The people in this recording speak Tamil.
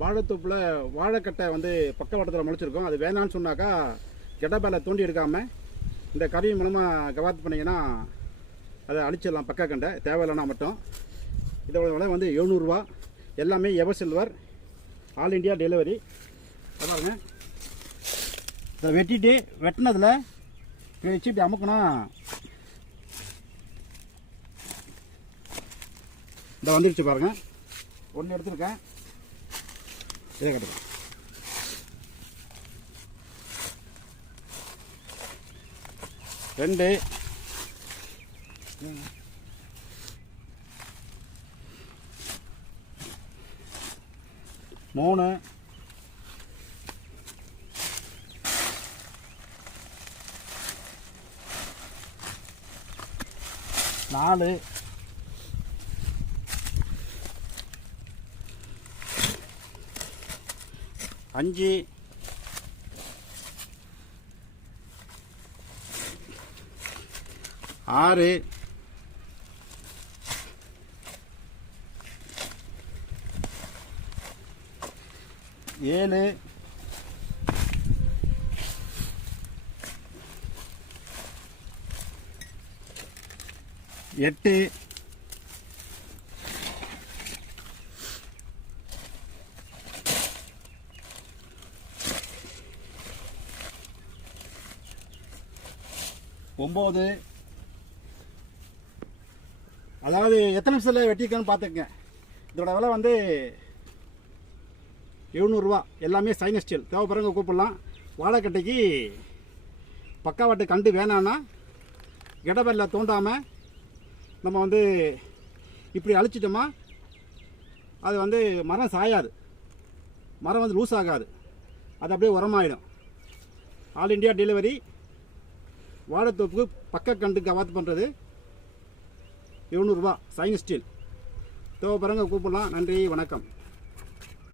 வாழைத்தோப்பில் வாழைக்கட்டை வந்து பக்கவாட்டத்தில் முளைச்சிருக்கும். அது வேணான்னு சொன்னாக்கா கெட்டபேல தோண்டி எடுக்காமல் இந்த கருவி மூலமாக கவாத்து பண்ணிங்கன்னா அதை அழிச்சிடலாம். பக்க கண்டை தேவையில்லைனா மட்டும். இதோட விலை வந்து 700 ரூபா. எல்லாமே ever silver, all India delivery. பாருங்க, இதை வெட்டிட்டு வெட்டினதில் வச்சு இப்படி அமுக்கணும். இந்த வந்துடுச்சு பாருங்க. ஒன்று எடுத்துருக்கேன், இதே கட்டுறேன். ரெண்டு, மூணு, நாலு, அஞ்சு, ஆறு, ஏழு, எட்டு, 9. அதாவது எத்தனை நிமிஷத்தில் வெட்டியிருக்கான்னு பார்த்துக்கங்க. இதோட விலை வந்து 700 ரூபா. எல்லாமே சைனஸ் ஸ்டீல். தேவைப்படுறவங்க கூப்பிடலாம். வாழைக்கட்டைக்கு பக்காவாட்டு கண்டு வேணான்னா கெடபரில் தோண்டாமல் நம்ம வந்து இப்படி அழிச்சிட்டோமா அது வந்து மரம் சாயாது, மரம் வந்து லூஸ் ஆகாது, அது அப்படியே உரமாயிடும். All India delivery. வாழைத்தோப்புக்கு பக்க கண்டுக்கு கவாத்து பண்ணுறது 700 ரூபா. சைனஸ் ஸ்டீல். தேவைப்படுறவங்க கூப்பிடலாம். நன்றி, வணக்கம்.